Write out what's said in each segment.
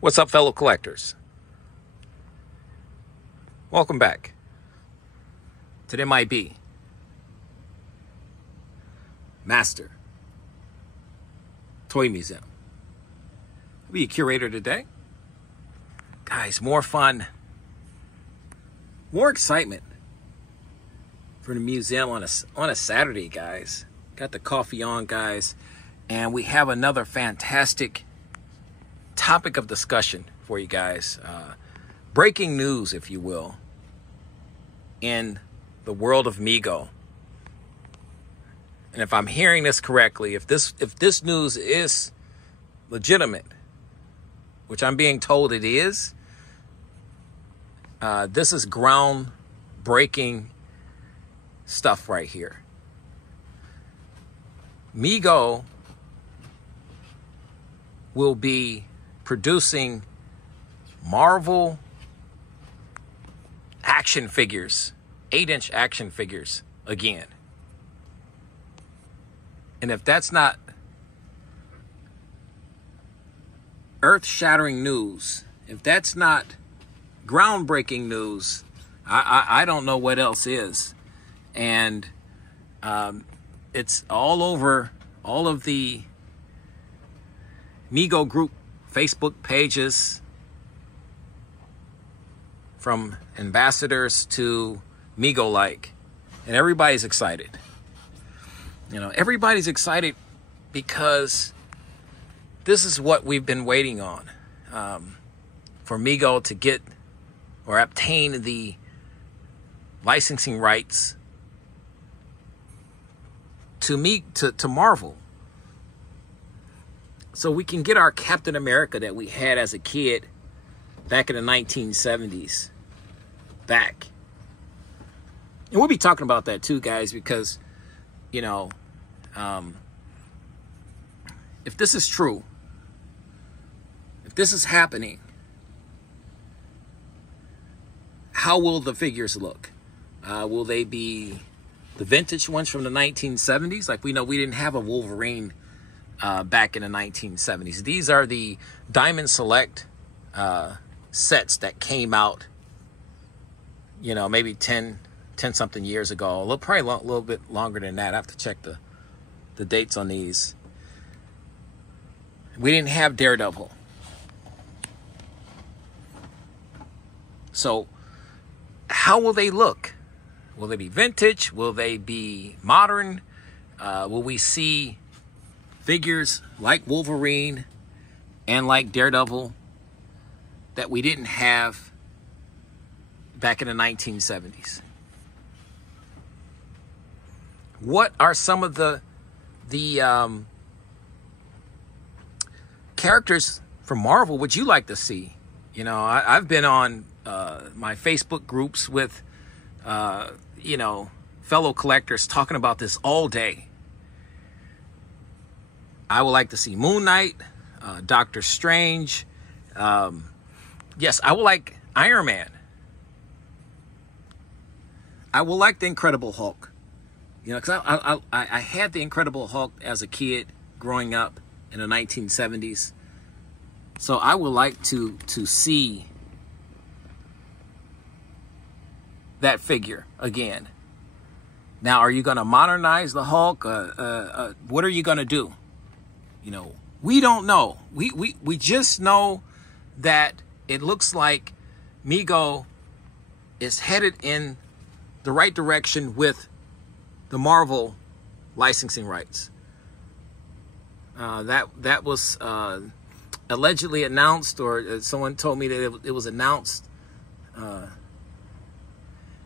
What's up, fellow collectors? Welcome back to the M.I.B. Master Toy Museum. I'll be a curator today. Guys, more fun, more excitement for the museum on a Saturday, guys. Got the coffee on, guys, and we have another fantastic topic of discussion for you guys. Breaking news, if you will, in the world of MEGO. And if I'm hearing this correctly, if this news is legitimate, which I'm being told it is, this is groundbreaking stuff right here. MEGO will be producing Marvel action figures, 8-inch action figures again. And if that's not earth-shattering news, if that's not groundbreaking news, I don't know what else is. And it's all over all of the MEGO group Facebook pages, from ambassadors to MEGO-like, and everybody's excited. You know, everybody's excited because this is what we've been waiting on, for MEGO to get or obtain the licensing rights to Marvel, so we can get our Captain America that we had as a kid back in the 1970s back. And we'll be talking about that too, guys, because, you know, if this is true, if this is happening, how will the figures look? Will they be the vintage ones from the 1970s? Like, we know we didn't have a Wolverine back in the 1970s. These are the Diamond Select sets that came out, you know, maybe 10 something years ago. Probably a little bit longer than that. I have to check the dates on these. We didn't have Daredevil. So how will they look? Will they be vintage? Will they be modern? Will we see figures like Wolverine and like Daredevil that we didn't have back in the 1970s? What are some of the characters from Marvel would you like to see? You know, I've been on my Facebook groups with you know, fellow collectors talking about this all day. I would like to see Moon Knight, Doctor Strange. Yes, I would like Iron Man. I would like the Incredible Hulk. You know, because I had the Incredible Hulk as a kid growing up in the 1970s. So I would like to see that figure again. Now, are you going to modernize the Hulk? What are you going to do? You know, we don't know. We just know that it looks like MEGO is headed in the right direction with the Marvel licensing rights. That was allegedly announced, or someone told me that it was announced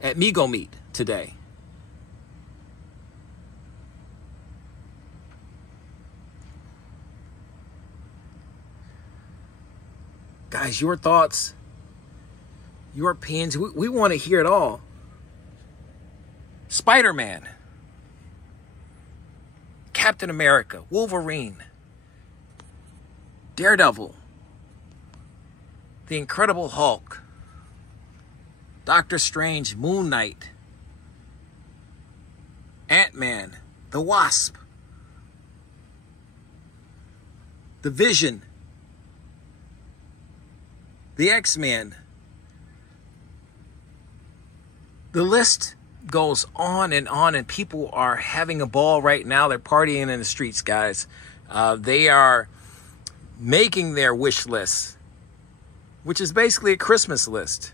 at MEGO Meet today. Guys, your thoughts, your opinions, we want to hear it all. Spider-Man, Captain America, Wolverine, Daredevil, the Incredible Hulk, Doctor Strange, Moon Knight, Ant-Man, the Wasp, the Vision, the X-Men. The list goes on, and people are having a ball right now. They're partying in the streets, guys. They are making their wish list, which is basically a Christmas list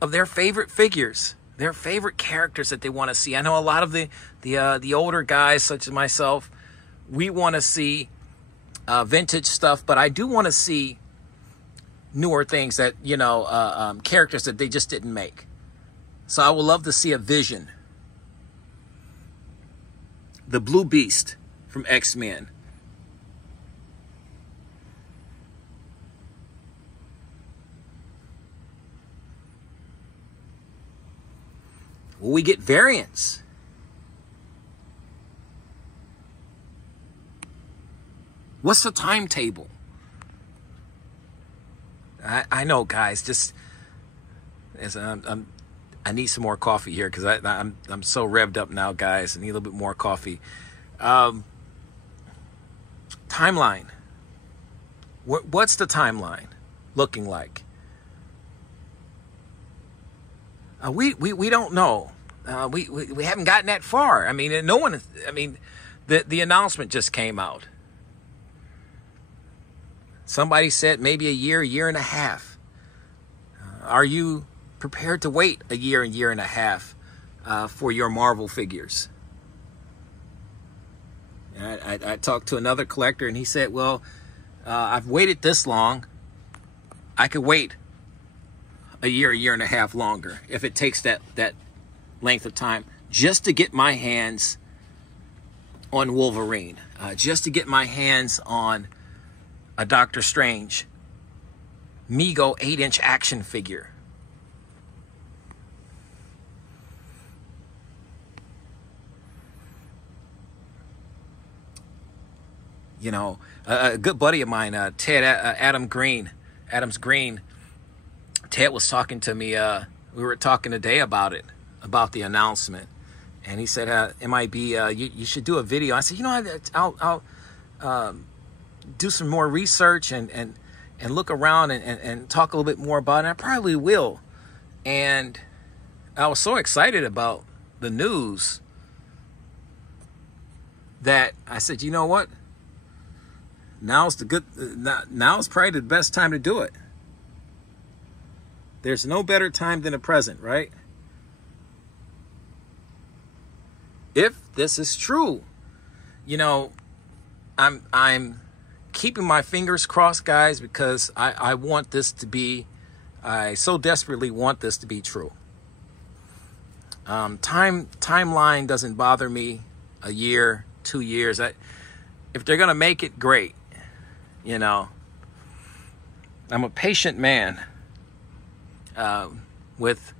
of their favorite figures, their favorite characters that they want to see. I know a lot of the older guys, such as myself, we want to see vintage stuff, but I do want to see newer things that, you know, characters that they just didn't make. So I would love to see a Vision, the Blue Beast from X-Men. Will we get variants? What's the timetable? I know, guys. Just as I need some more coffee here because I'm so revved up now, guys. I need a little bit more coffee. Timeline. What's the timeline looking like? We don't know. We haven't gotten that far. I mean, no one. I mean, the announcement just came out. Somebody said maybe a year and a half. Are you prepared to wait a year and a half for your Marvel figures? And I talked to another collector, and he said, well, I've waited this long. I could wait a year and a half longer if it takes that length of time just to get my hands on Wolverine, just to get my hands on a Doctor Strange MEGO 8-inch action figure. You know, a good buddy of mine, Adams Green, Ted was talking to me. We were talking today about it, about the announcement, and he said, "M.I.B, you should do a video." I said, "You know, I'll do some more research and look around and talk a little bit more about it. I probably will." And I was so excited about the news that I said, "You know what? Now's probably the best time to do it. There's no better time than the present, right? If this is true." You know, I'm keeping my fingers crossed, guys, because I want this to be, I so desperately want this to be true. Timeline doesn't bother me. A year, 2 years. If they're gonna make it, great. You know, I'm a patient man with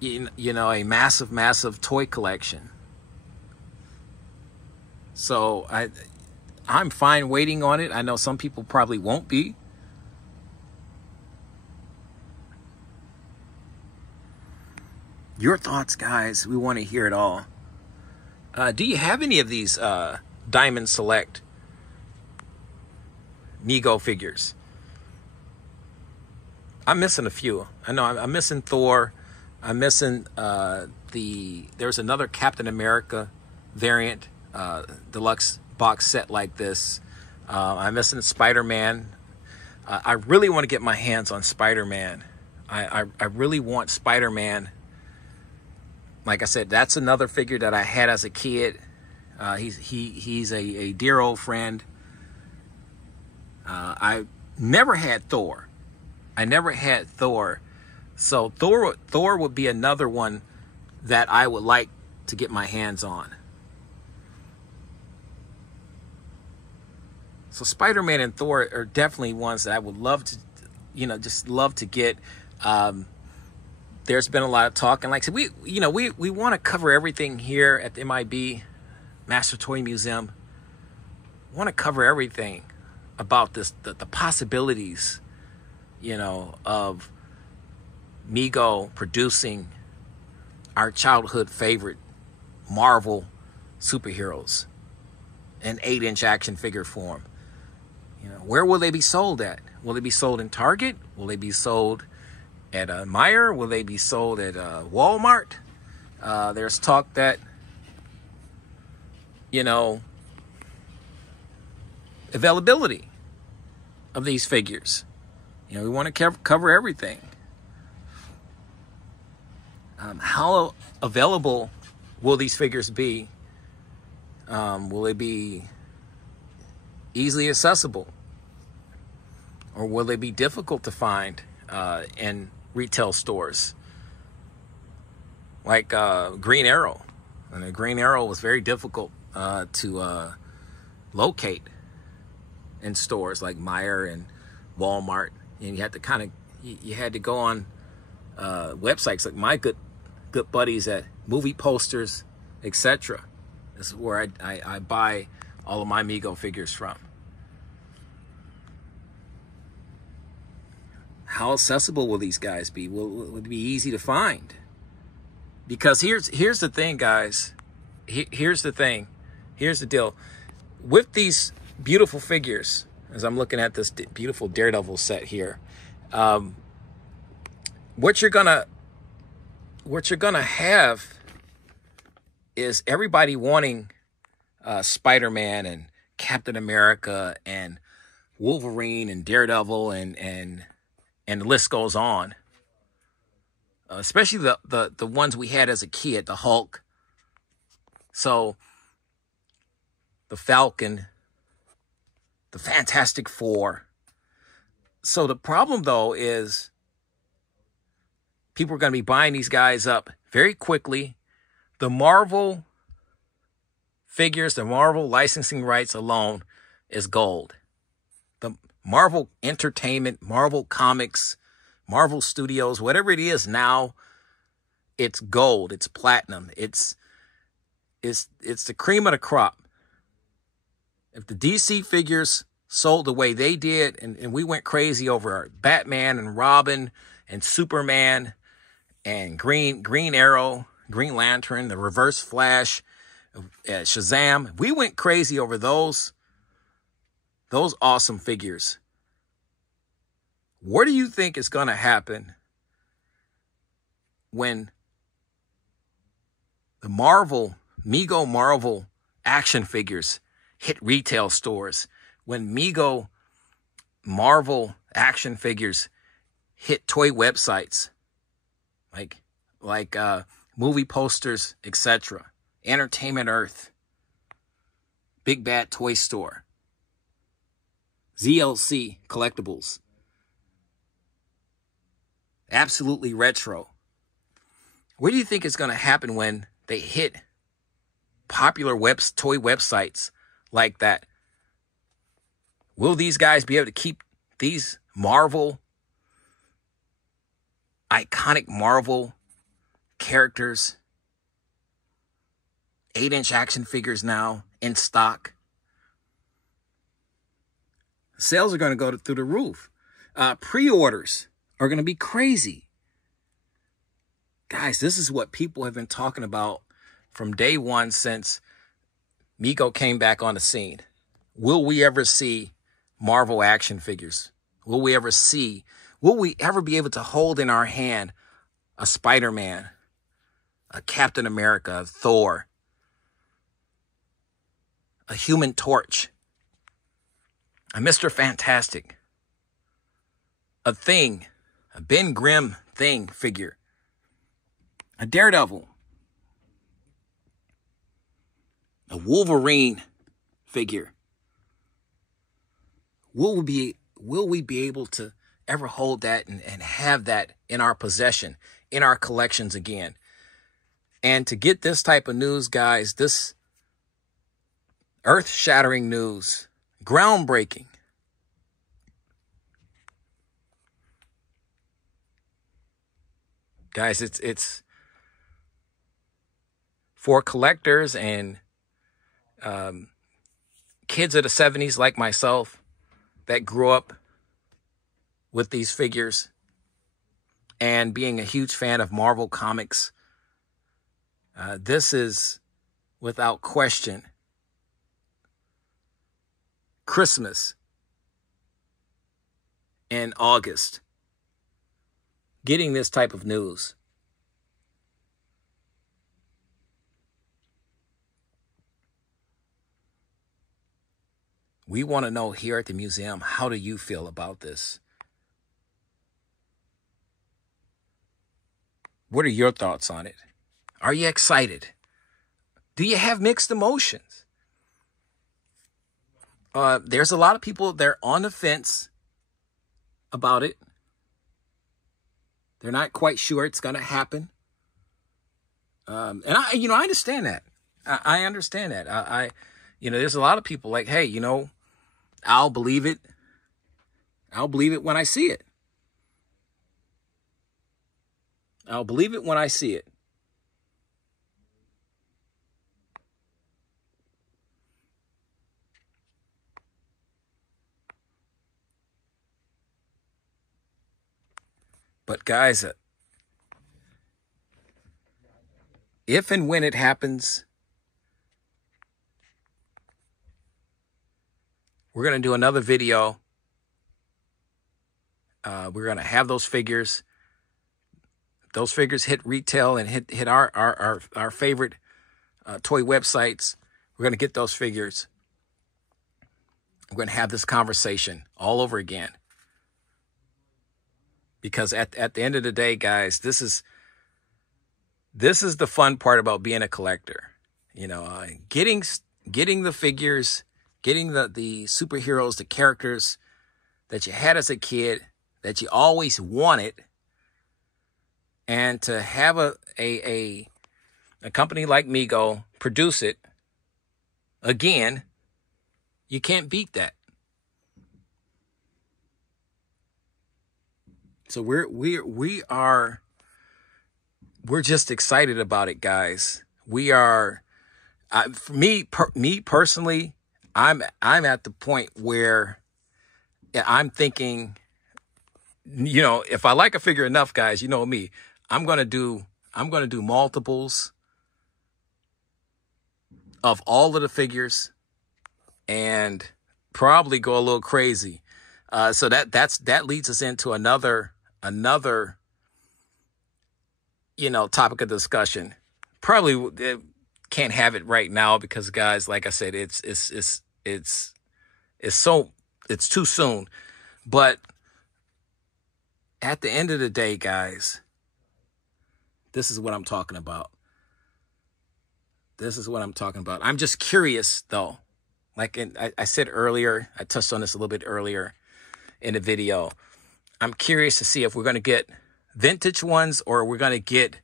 you know, a massive toy collection. So I'm fine waiting on it. I know some people probably won't be. Your thoughts, guys. We want to hear it all. Do you have any of these Diamond Select MEGO figures? I'm missing a few. I know I'm missing Thor. I'm missing there's another Captain America variant, deluxe box set like this. I'm missing Spider-Man. I really want to get my hands on Spider-Man. I really want Spider-Man. Like I said, that's another figure that I had as a kid. He's a dear old friend. I never had Thor. So Thor would be another one that I would like to get my hands on. So Spider-Man and Thor are definitely ones that I would love to, you know, just love to get. There's been a lot of talk, and like I said, we want to cover everything here at the M.I.B. Master Toy Museum. We want to cover everything about this, the possibilities, you know, of MEGO producing our childhood favorite Marvel superheroes in 8-inch action figure form. You know, where will they be sold at? Will they be sold in Target? Will they be sold at Meijer? Will they be sold at Walmart? There's talk that, you know, availability of these figures. You know, we want to cover everything. How available will these figures be? Will they be easily accessible? Or will they be difficult to find in retail stores? Like Green Arrow. And the Green Arrow was very difficult to locate in stores like Meijer and Walmart. And you had to you had to go on websites like my good buddies at Movie Posters, etc. This is where I buy all of my MEGO figures from. How accessible will these guys be? Will it be easy to find? Because here's the thing, guys. Here's the thing. Here's the deal. With these beautiful figures, as I'm looking at this beautiful Daredevil set here, what you're gonna have is everybody wanting Spider-Man and Captain America and Wolverine and Daredevil and the list goes on. Especially the ones we had as a kid, the Hulk. So the Falcon, the Fantastic Four. So the problem though is people are going to be buying these guys up very quickly. The Marvel figures, the Marvel licensing rights alone is gold. The Marvel Entertainment, Marvel Comics, Marvel Studios, whatever it is now, it's gold, it's platinum, it's the cream of the crop. If the DC figures sold the way they did, and we went crazy over Batman and Robin and Superman and Green Arrow, Green Lantern, the Reverse Flash, Shazam, we went crazy over those awesome figures. What do you think is going to happen when the MEGO Marvel action figures hit retail stores? When MEGO Marvel action figures hit toy websites like Movie Posters, etc., Entertainment Earth, Big Bad Toy Store, ZLC Collectibles, Absolutely Retro. What do you think is going to happen when they hit popular toy websites like that? Will these guys be able to keep these iconic Marvel characters, 8-inch action figures now in stock? Sales are going to go through the roof. Pre-orders are going to be crazy. Guys, this is what people have been talking about from day one since MEGO came back on the scene. Will we ever see Marvel action figures? Will we ever be able to hold in our hand a Spider-Man, a Captain America, a Thor, a Human Torch, a Mr. Fantastic, a Thing, a Ben Grimm Thing figure, a Daredevil, a Wolverine figure? Will we be able to ever hold that and have that in our possession, in our collections again? And to get this type of news, guys, this earth-shattering news, groundbreaking, guys, it's for collectors and kids of the 70s like myself that grew up with these figures and being a huge fan of Marvel Comics. This is, without question, Christmas in August getting this type of news. We want to know here at the museum, how do you feel about this? What are your thoughts on it? Are you excited? Do you have mixed emotions? There's a lot of people, they're on the fence about it. They're not quite sure it's going to happen. And I understand that. I understand that. There's a lot of people like, hey, I'll believe it. I'll believe it when I see it. I'll believe it when I see it. But guys, if and when it happens, we're going to do another video. We're going to have those figures. Those figures hit retail and hit our favorite toy websites. We're going to get those figures. We're going to have this conversation all over again. Because at the end of the day, guys, this is the fun part about being a collector. Getting the figures, getting the superheroes, the characters that you had as a kid, that you always wanted, and to have a company like MEGO produce it again, you can't beat that. So we're just excited about it, guys. We are, for me personally, I'm at the point where I'm thinking, if I like a figure enough, guys, you know me, I'm gonna do multiples of all of the figures and probably go a little crazy. So that leads us into another topic of discussion. Probably can't have it right now because, guys, like I said, it's too soon. But at the end of the day, guys, this is what I'm talking about. This is what I'm talking about. I'm just curious, though. Like I said earlier, I touched on this a little bit earlier in the video. I'm curious to see if we're going to get vintage ones or we're going to get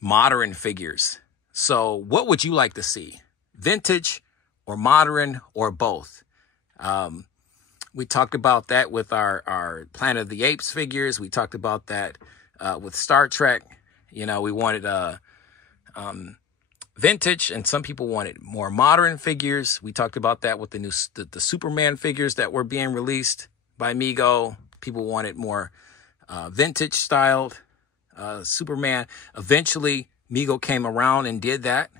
modern figures. So what would you like to see? Vintage or modern or both? We talked about that with our Planet of the Apes figures. We talked about that with Star Trek. We wanted vintage, and some people wanted more modern figures. We talked about that with the Superman figures that were being released by MEGO. People wanted more vintage styled Superman. Eventually, MEGO came around and did that.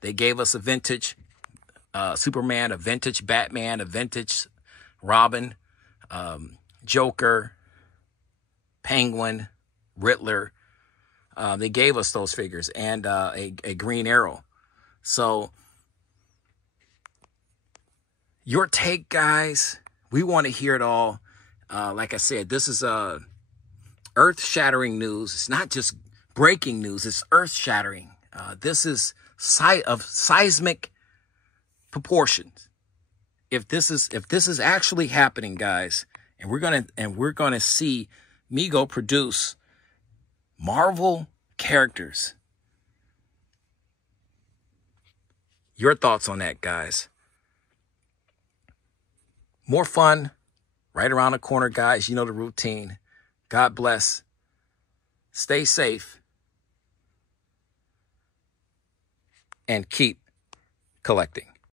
They gave us a vintage Superman, a vintage Batman, a vintage Robin, Joker, Penguin, Riddler. They gave us those figures and a Green Arrow. So your take, guys, we want to hear it all. Like I said, this is earth-shattering news. It's not just breaking news. It's earth-shattering. This is of seismic proportions. If this is actually happening, guys, and we're gonna see MEGO produce Marvel characters. Your thoughts on that, guys? More fun right around the corner, guys. You know the routine. God bless. Stay safe. And keep collecting.